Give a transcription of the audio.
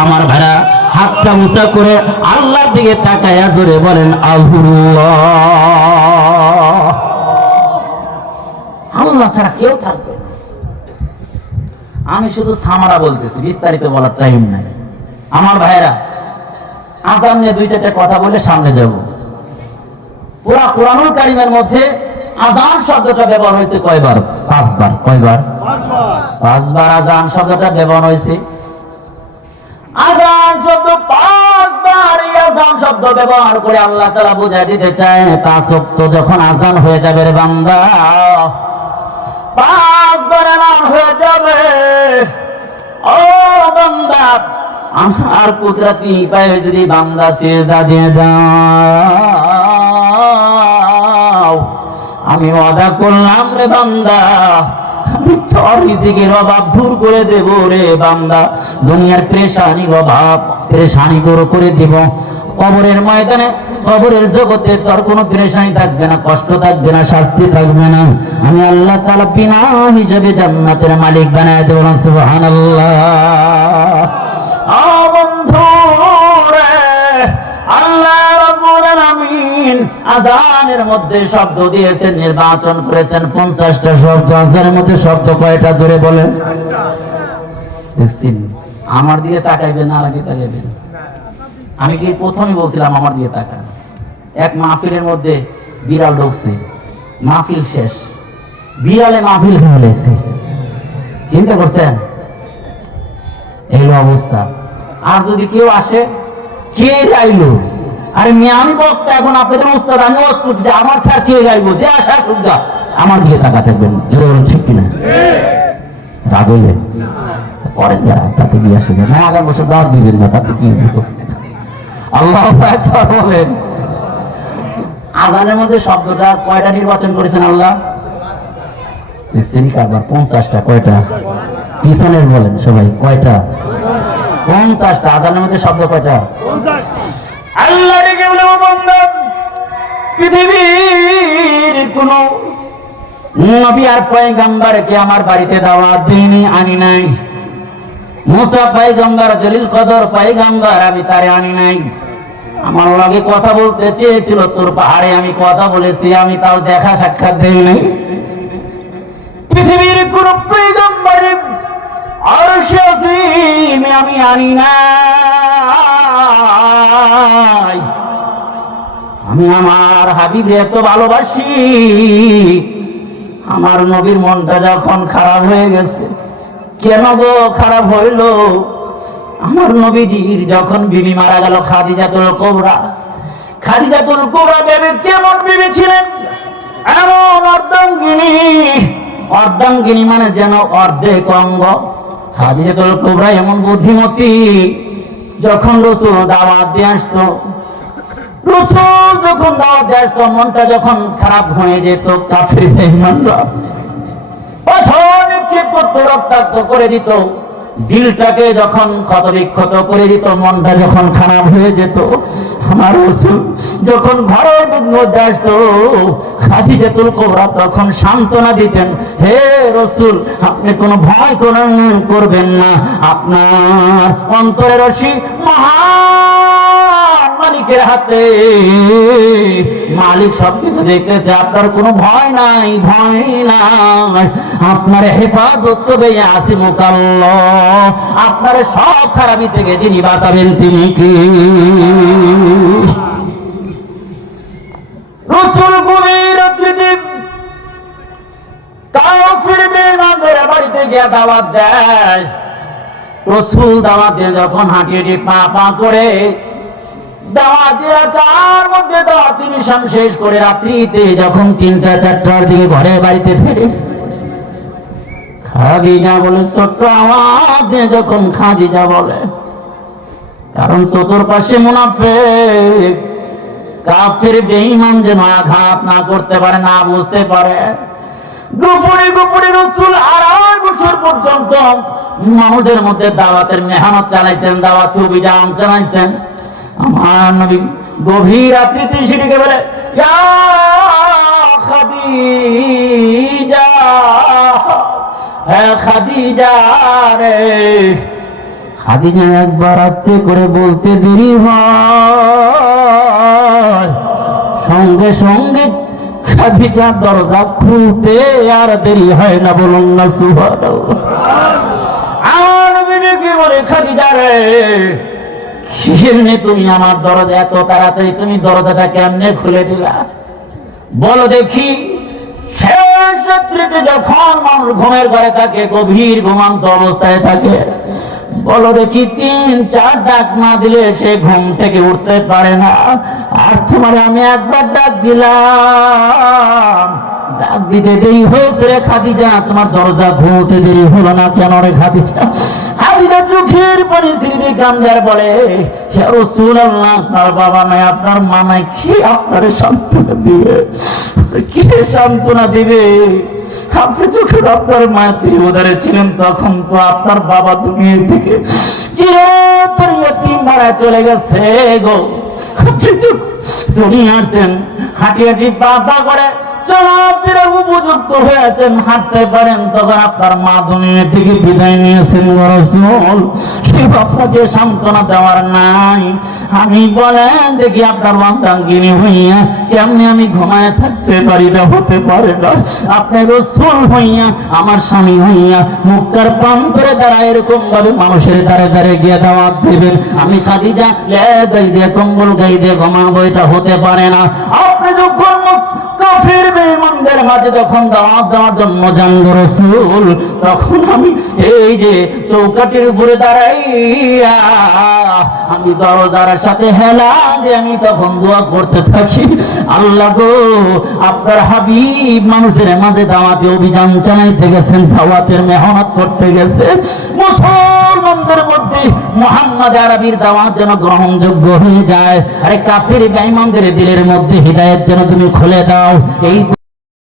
আমার ভাইরা হাতটা উঁচা করে আল্লাহর দিকে তাকায়া জোরে বলেন আল্লাহ। আল্লাহ ছাড়া কেউ থাকবে না। আমি শুধু সামারা বলতেছি, বিস্তারিত বলার টাইম নাই। আমার ভাইরা আযান নিয়ে দুই চারটা কথা বলে সামনে যাব। পুরা কোরআনুল কারীমের মধ্যে আযান শব্দটা ব্যবহার হয়েছে কয়বার? 5 বার। কয়বার? 5 বার আযান শব্দটা ব্যবহার হয়েছে। আযান শব্দ 5 বার, এই আযান শব্দ ব্যবহার করে আল্লাহ তাআলা বুঝাই দিতে চায় 5 ওয়াক্ত যখন আযান হয়ে যাবে রে বান্দা, 5 বার আযান হয়ে যাবে, ও বান্দা আমার কুদরতি পায়ে যদি বান্দা সিজদা দিয়ে দাও, আমি ওয়াদা করলাম রে বান্দা, আমি তোর রিজিকের অভাব দূর করে দেব রে বান্দা। দুনিয়ার পেরেশানি অভাব পেরেশানি দূর করে দিব। কবরের ময়দানে কবরের জগতে তোর কোনো পেরেশানি থাকবে না, কষ্ট থাকবে না, শাস্তি থাকবে না। আমি আল্লাহ তাআলা বিনা হিসাবে জান্নাতের মালিক বানায় দেব। সুবহানাল্লাহ। বন্ধু রে, আল্লাহ রাব্বুল আলামিন আযানের মধ্যে শব্দ দিয়েছেন, নির্বাচন করেছেন 50টা শব্দ। আযানের মধ্যে শব্দ কয়টা জোরে বলেন? দেখছেন? আমার দিকে তাকাইবেন না, আর আগে তাকাইবেন। আমি কি প্রথমে বলছিলাম আমার দিকে তাকান? এক মাহফিলের মধ্যে বিড়াল ঢুকছে, মাহফিল শেষ, বিড়ালে মাহফিল হয়েছে। চিন্তা করছেন? এই অবস্থা। আর যদি কেউ আসে, কে গাইলো? আরে মেয়ে আমি বক্তা, এখন আপনাদের উস্তাদ, আমি ওয়াজ করছি, আমার ছাড়া কে গাইবো? যে আসা সুবিধা আমার দিকে তাকা থাকবেন। ঠিক কিনা? রাগ হইলে পরে যারা তাতে কি আসবে না, আগামী বছর দাওয়াত দিবেন না, তাতে কি আল্লাহু আকবার বলেন। আযানের মধ্যে শব্দটা কয়টা নির্বাচন করেছেন আল্লাহ? 50টা। কয়টা? পিছনের বলেন সবাই, কয়টা? 50টা। আযানের মধ্যে শব্দ কয়টা? 50। আল্লাহ রেখে বলে বান্দা, পৃথিবীর কোন নবী আর পয়গম্বরকে আমার বাড়িতে দাওয়াত দেইনি, আনি নাই। মুসা পয়গম্বর, জলিল কদর পয়গম্বর, আমি তারে আনি নাই। আমার লগে কথা বলতে চেয়েছিল তোর পাহাড়ে, আমি কথা বলেছি, আমি তাও দেখা সাক্ষাৎ দেই নাই। পৃথিবীর কোন পয়গম্বর আরশে আযীমে আমি আনি নাই। আমি আমার হাবিবকে এত ভালোবাসি, আমার নবীর মনটা যখন খারাপ হয়ে গেছে, কেন গো খারাপ হইল? আমার নবীজির যখন বিবি মারা গেল, খাদিজাতুল কুবরা, খাদিজাতুল কুবরা বিবি কেমন বিবি ছিলেন? এমন অর্ধাঙ্গিনী, অর্ধাঙ্গিনী মানে যেন অর্ধেক অঙ্গ। খাদিজাতুল কুবরা এমন বুদ্ধিমতী, যখন রাসূল দাওয়াত দিয়ে আসতো, রাসূল যখন দাওয়াত দিয়ে আসতো, মনটা যখন খারাপ হয়ে যেত, কাফির বেঈমানরা পাথর নিক্ষেপ করতো, রক্তাক্ত করে দিত, দিলটাকে যখন ক্ষত বিক্ষত করে দিত, মনটা যখন খারাপ হয়ে যেত, আমার রাসূল যখন ঘরের মধ্যে আসতো, খাদিজাতুল কুবরা তখন সান্ত্বনা দিতেন, হে রাসূল, আপনি কোনো ভয় করবেন না, আপনার অন্তরের রশি মহান মালিকের হাতে, মালিক সবকিছু দেখতেছে, আপনার কোনো ভয় নাই, ভয় নাই, আপনার হেফাজত করবে ইয়াসিমুকাল্লাহ, আপনার সব খারাপি থেকে যিনি বাঁচাবেন তিনি কি? রাসূল গভীর রাত্রিতে কাফির বেঈমানদের বাড়িতে গিয়ে দাওয়াত দেয়। রাসূল দাওয়াত দিয়ে যখন হাঁটি হাঁটি পা পা করে দাওয়াত দিয়ে তার মধ্যে দাওয়াত মিশন শেষ করে রাত্রিতে যখন 3টা 4টার দিকে ঘরে বাড়িতে ফেরে, খাদিজা বলে, ছোট্ট আওয়াজ দিয়ে যখন খাদিজা বলে, কারণ চতুর্পাশে মুনাফিক কাফির বেঈমান যেন আঘাত না করতে পারে, না বুঝতে পারে। গোপনে গোপনে রাসূল 2.5 বছর পর্যন্ত মানুষের মধ্যে দাওয়াতের মেহনত চালাইছেন, দাওয়াতি অভিযান চালাইছেন। আমার নবী গভীর রাত্রিতে সিঁড়িকে বলে, ইয়া খাদিজা, হে খাদিজা রে, খাদিজা একবার আস্তে করে বলতে দেরি হয়, সঙ্গে সঙ্গে খাদিজা দরজা খুলতে আর দেরি হয় না। বলুন না সুবহানাল্লাহ। আমার নবীজি কি বলে, খাদিজা রে, কিসের তুমি আমার দরজা এত তাড়াতাড়ি তুমি দরজাটা কেমনে খুলে দিলা? বলো দেখি। শেষ রাত্রিতে যখন মানুষ ঘুমের ঘরে থাকে, গভীর ঘুমান্ত অবস্থায় থাকে, বলো দেখি ৩-৪ ডাক না দিলে সে ঘুম থেকে উঠতে পারে না। আর তোমার আমি একবার ডাক দিলাম, ডাক দিতে দেরি হয়েছে রে খাদিজা, তোমার দরজা খুলতে দেরি হলো না কেন রে খাদিজা? খাদিজা চোখের পরিস্থিতি কামদার বলে, হে রাসূলুল্লাহ, আপনার বাবা নাই, আপনার মা নাই, কি আপনার সান্ত্বনা দিবে? কি সান্ত্বনা দিবে? আপনি যখন আপনার মায়ের উদারে ছিলেন তখন তো আপনার বাবা দুনিয়া থেকে চিরতরে ইয়াতীম মারা চলে গেছে গো। আপনি দুনিয়া আসেন, হাঁটি হাঁটি পা পা করে চলাফেরা উপযুক্ত হয়েছেন, হাঁটতে পারেন, তখন আপনার মা দুনিয়া থেকে বিদায় নিয়েছেন। রাসূল, আপনাকে সান্ত্বনা দেওয়ার নাই? আমি বলেন দেখি আপনার বান্দাঙ্গিনী হইয়া কেমনি আমি ঘুমায় থাকতে পারি? না, হতে পারে না। আপনি রাসূল হইয়া, আমার স্বামী হইয়া মুক্তার প্রান্তরে দাঁড়ায় এরকম ভাবে মানুষের দ্বারে দ্বারে গিয়ে দাওয়াত দিবেন, আমি খাদিজা গাই দিয়ে কম্বল গাই দিয়ে ঘুমাবো, এটা হতে পারে না। আপনি যখন কাফের বেঈমানদের মাঝে যখন দাওয়াত দেওয়ার জন্য যান রাসূল, তখন আমি এই যে চৌকাঠের উপরে দাঁড়াইয়া আমি দরজার সাথে হেলা যে আমি তখন দোয়া করতে থাকি, আল্লাহ গো, আপনার হাবিব মানুষের মাঝে দাওয়াতে অভিযান চালাইতে গেছেন, দাওয়াতের মেহনত করতে গেছে, মুসলমানদের মধ্যে মুহাম্মদ আরবির দাওয়াত যেন গ্রহণযোগ্য হয়ে যায়। আরে কাফের বেঈমানদের দিলের মধ্যে হিদায়াত যেন তুমি খুলে দাও। এই